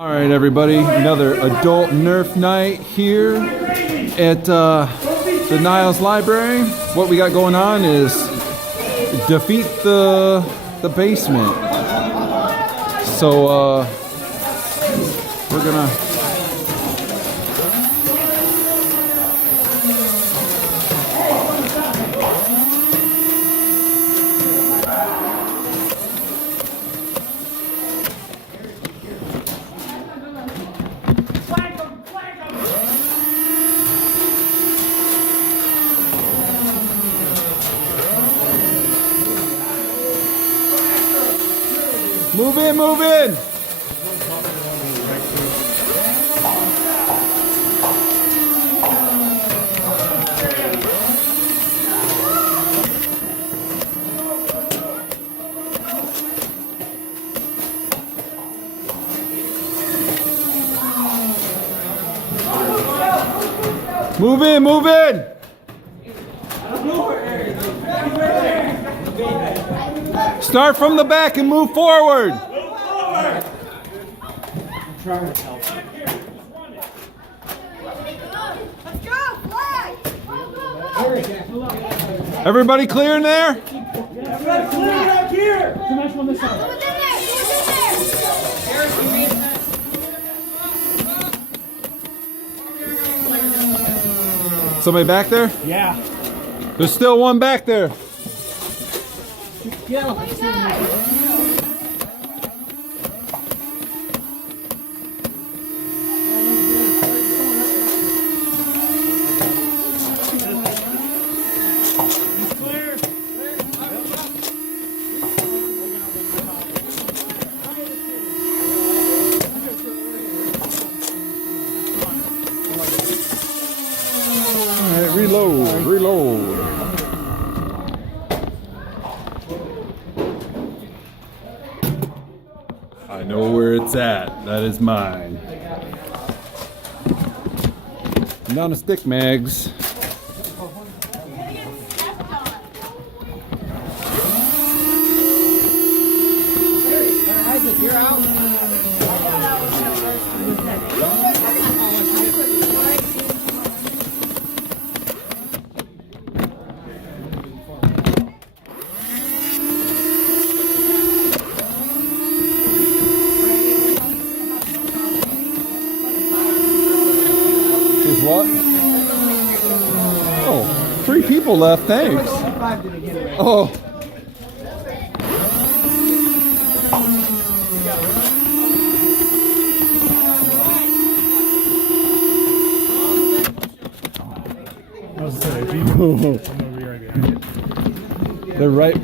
All right, everybody, another adult Nerf night here at the Niles Library. What we got going on is defeat the basement. So we're gonna move in, move in. Move in, move in. Start from the back and move forward. I'm trying to help. Let's go, flag! Go, go, go! Everybody clear in there? Everybody clear up here! Smash on this side. Who's in there? Who's in there? Somebody back there? Yeah. There's still one back there. Yeah. Reload, reload. I know where it's at. That is mine. I'm down to stick mags. Isaac, you're out. What? Oh, 3 people left, thanks. Oh. They're right.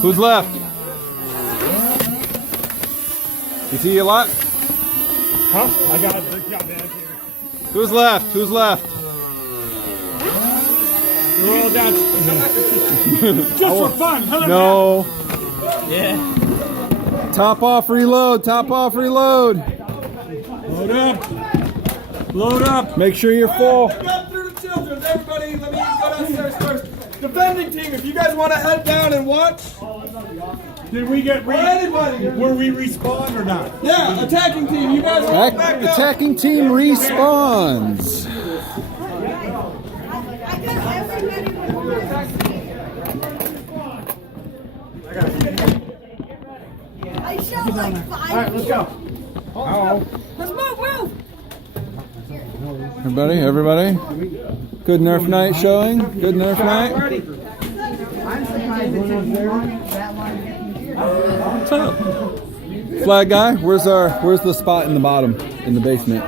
Who's left? You see a lot? Huh? I got back here. Who's left? Who's left? We're all down. Just for fun, huh? No. Yeah. Top off, reload. Top off, reload. Load up. Load up. Make sure you're full. Got through the children. Everybody, let me go downstairs first. Defending team, if you guys want to head down and watch. Did we get anybody? Were we respawned or not? Yeah, attacking team, you guys walk back up. Attacking team respawns. I shot like 5. All right, let's go. Let's move, move! Everybody, everybody. Good Nerf night showing. Good Nerf night. I'm surprised it took you long that long to get me here. What's up? Flag guy, where's the spot in the bottom in the basement?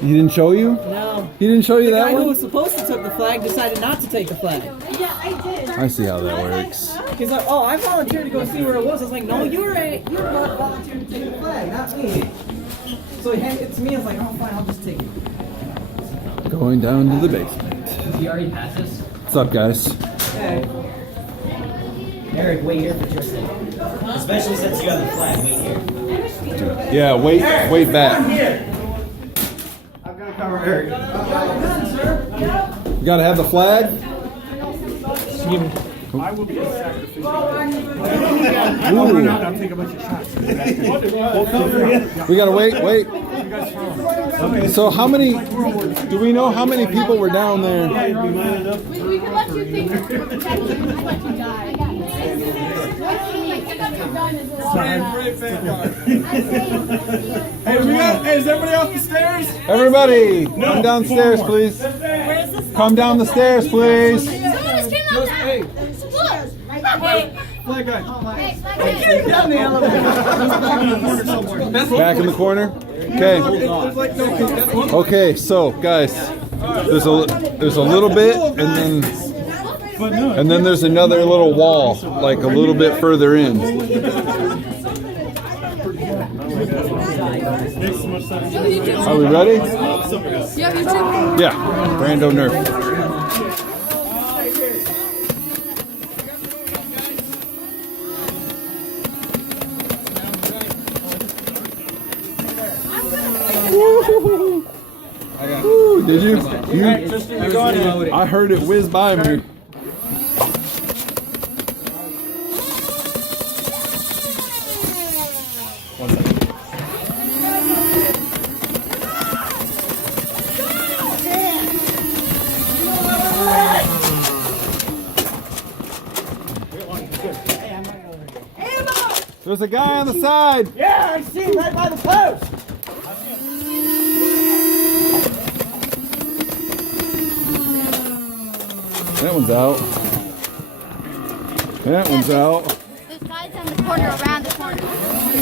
He didn't show you? No. He didn't show you The that guy who one? was supposed to take the flag decided not to take the flag. Yeah, I did. I see how that works. He's like, oh, I volunteered to go see where it was. I was like, no, you're not volunteering to take the flag, not me. So he handed it to me. I was like, oh, fine, I'll just take it. Going down to the basement. He already passed us? What's up, guys? Hey. Eric, wait here for Tristan. Especially since you have the flag, wait here. Yeah, wait back. I'm gonna cover Eric. You gotta have the flag. I will be a sacrifice. I'll run out and I'll take a bunch of shots. We gotta wait. So how many? Do we know how many people were down there? We can let you think. Let you die. Hey, is everybody off the stairs? Everybody, come downstairs, please. Come down the stairs, please. Someone just came out there. Flag guy. Down the elevator. Back in the corner. Okay. Okay. So, guys, there's a little bit, and then there's another little wall, like a little bit further in. Are we ready? Yeah, you too. Yeah. Brando Nerf. Woo, did you? I heard it whiz by me. There's a guy on the side. Yeah, I see him right by the post. That one's out. That one's out. This guy's on the corner, around the corner.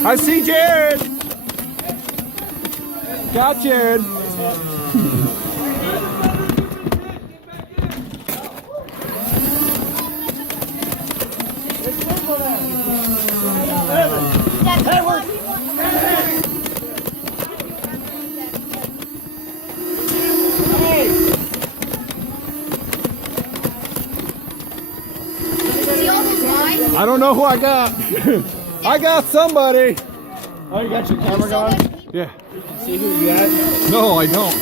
I see Jared. Got Jared. I don't know who I got. I got somebody. Oh, you got your camera going? Yeah. See who you got? No, I don't.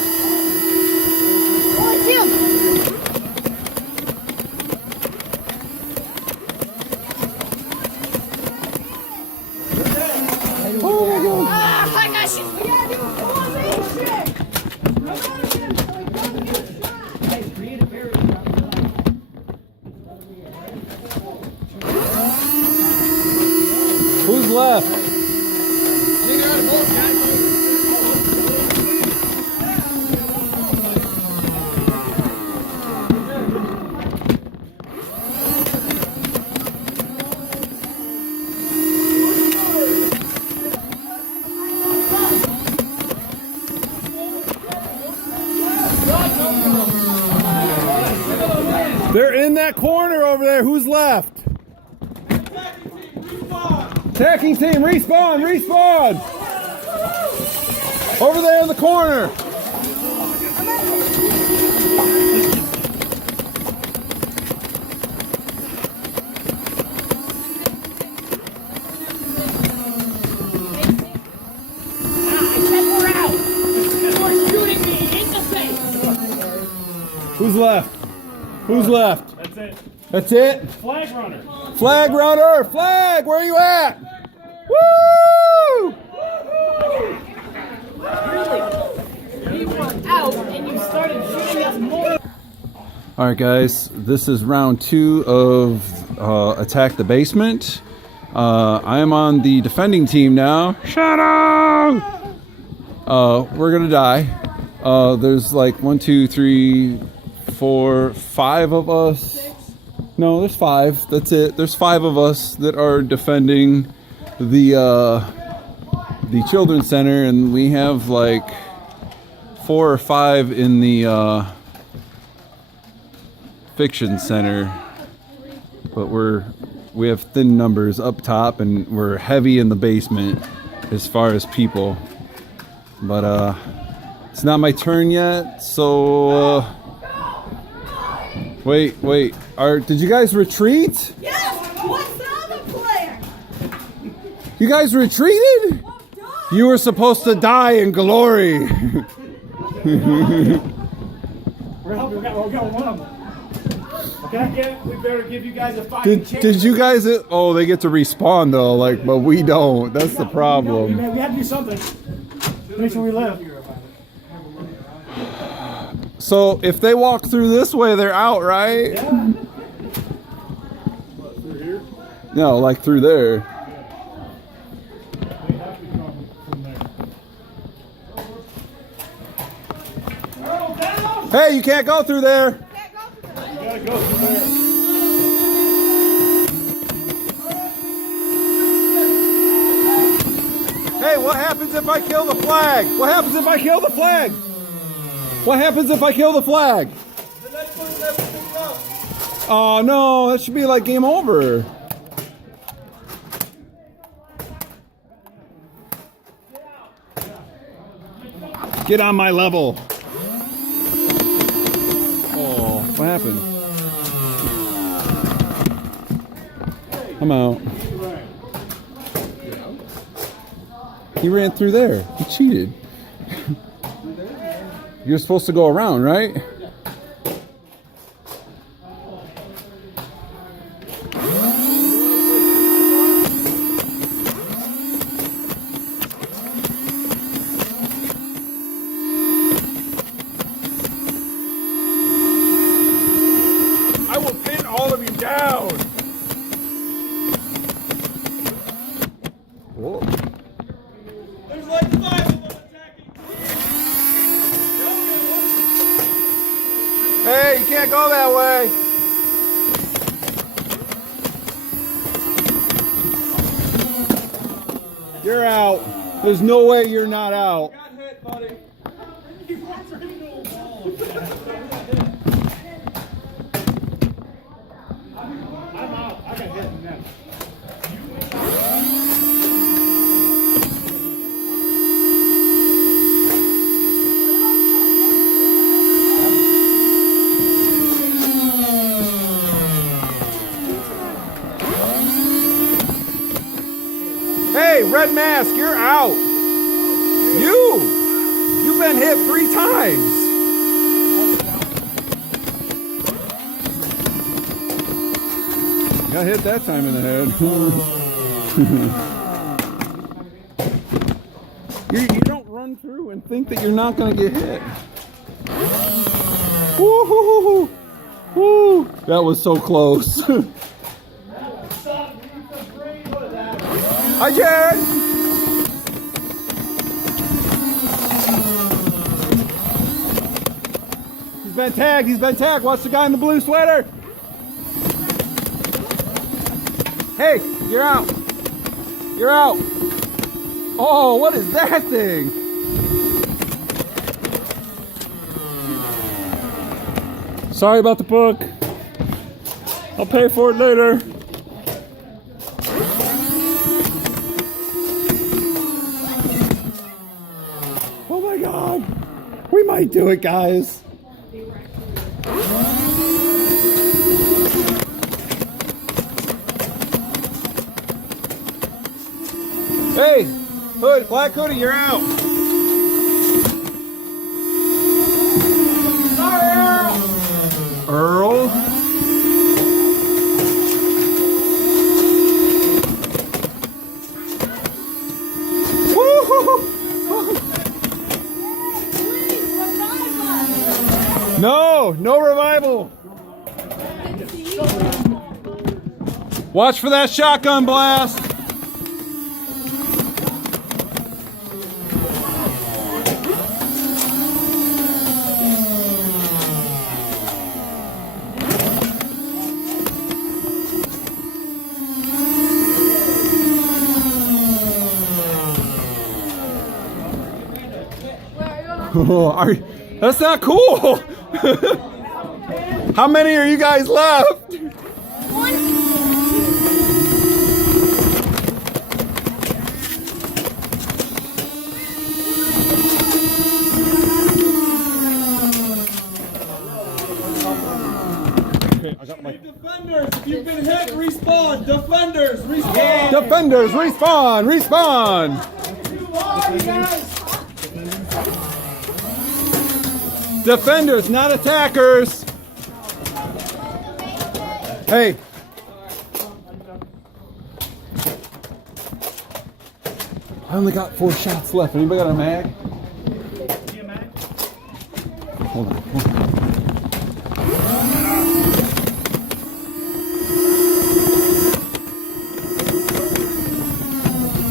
Oh, it's him. Oh my God. Ah, my gosh. Who's left? They're in that corner over there. Who's left? Attacking team, respawn, respawn! Over there in the corner! Who's left? Who's left? That's it. That's it? Flag runner. Flag runner! Flag! Where are you at? Woo! Out, and you started shooting us more. Alright guys, this is round 2 of Attack the Basement. I am on the defending team now. Shadow! We're gonna die. There's like 1, 2, 3, 4, 5 of us. No, there's 5. That's it. There's 5 of us that are defending the children's center, and we have like 4 or 5 in the fiction center. But we have thin numbers up top, and we're heavy in the basement as far as people. But it's not my turn yet, so wait. Did you guys retreat? Yeah, What's the other player? You guys retreated? You were supposed to die in glory. We're helping. We got one of them. Okay. We better give you guys a fighting chance. Did you guys? Oh, they get to respawn though. Like, but we don't. That's the problem. We have to do something. Make sure we live. So if they walk through this way, they're out, right? Yeah. No, like through there. Hey, you can't go through there. You gotta go through there. Hey, what happens if I kill the flag? What happens if I kill the flag? What happens if I kill the flag? The next one never picks up. Oh no, that should be like game over. Get on my level. Oh, what happened? I'm out. He ran through there. He cheated. You're supposed to go around, right? I will pin all of you down. Whoa. There's like 5 of them attacking. Hey, you can't go that way. You're out. There's no way you're not out. Got hit, buddy. I'm out. I got hit in that. Hey, red mask, you're out. You've been hit 3 times. Got hit that time in the head. You don't run through and think that you're not going to get hit. Woo-hoo-hoo-hoo. Woo. That was so close. Hi, Jared. He's been tagged. He's been tagged. Watch the guy in the blue sweater. Hey, you're out. You're out. Oh, what is that thing? Sorry about the book. I'll pay for it later. Oh my God. We might do it, guys. Hey, Hood, Black Hoodie, you're out. Sorry, Earl. Woo-hoo-hoo. No revival. Watch for that shotgun blast. That's not cool. How many are you guys left? Okay, I got my defenders. If you've been hit, respawn. Defenders, respawn. Defenders, respawn! Respawn! Defenders, not attackers! Hey! I only got 4 shots left. Anybody got a mag? Hold on.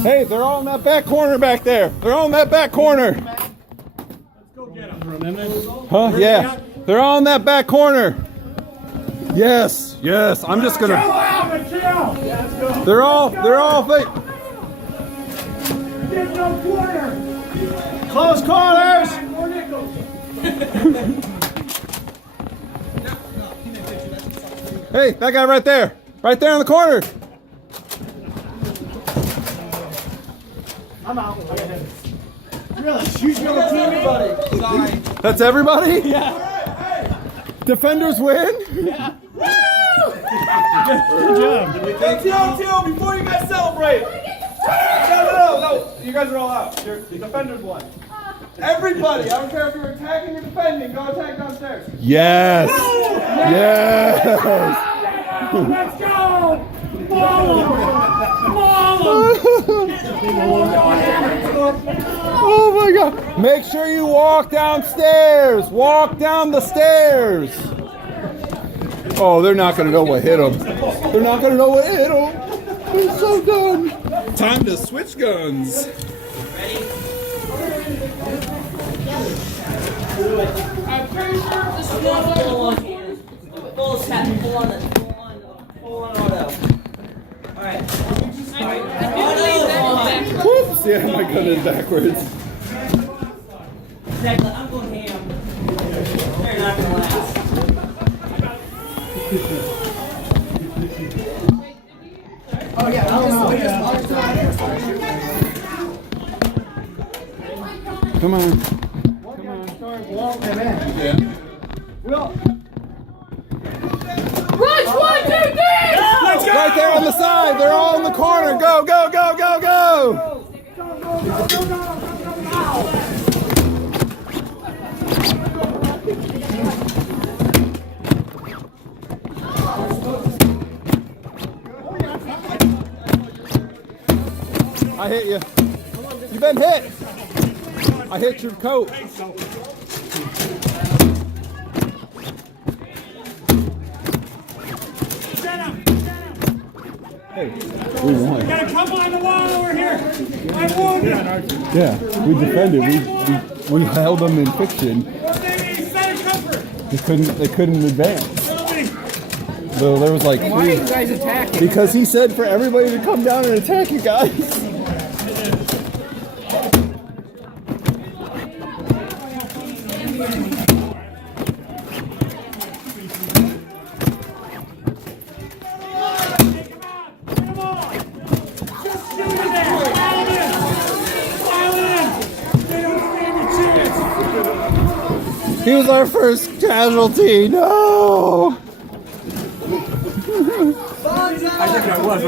Hey, they're all in that back corner back there. They're all in that back corner. Let's go get them. Huh? Yeah. They're all in that back corner. Yes. Yes. I'm just gonna. They're all. Get no corner. Close corners. Hey, that guy right there. Right there in the corner. I'm out. I got hit. Really? Use your teammate? Sorry. That's everybody? Yeah. Defenders win? Yeah. Good job. Teal, before you guys celebrate. No. You guys are all out. The defenders won. Everybody, I don't care if you're attacking or defending, go attack downstairs. Yes. Yes. Let's go. Follow. Oh my God. Make sure you walk downstairs. Walk down the stairs. Oh, they're not going to know what hit them. They're not going to know what hit them. They're so done. Time to switch guns. I'm pretty sure this is Full on here. Full set. Full on auto. Alright. Whoops. Yeah, my gun is backwards. Exactly. I'm going ham. They're not gonna last. Oh yeah. Come on. Rush, 1, 2, 3! Let's go. Right there on the side. They're all in the corner. Go, go, go, go, go. I hit you. You've been hit. I hit your coat. Hey, we won. Got a couple on the wall over here. I'm wounded. Yeah, we defended. We held them in fiction. They couldn't advance. So there was like Why are you guys attacking? because he said for everybody to come down and attack you guys. He was our first casualty. No. I think I was.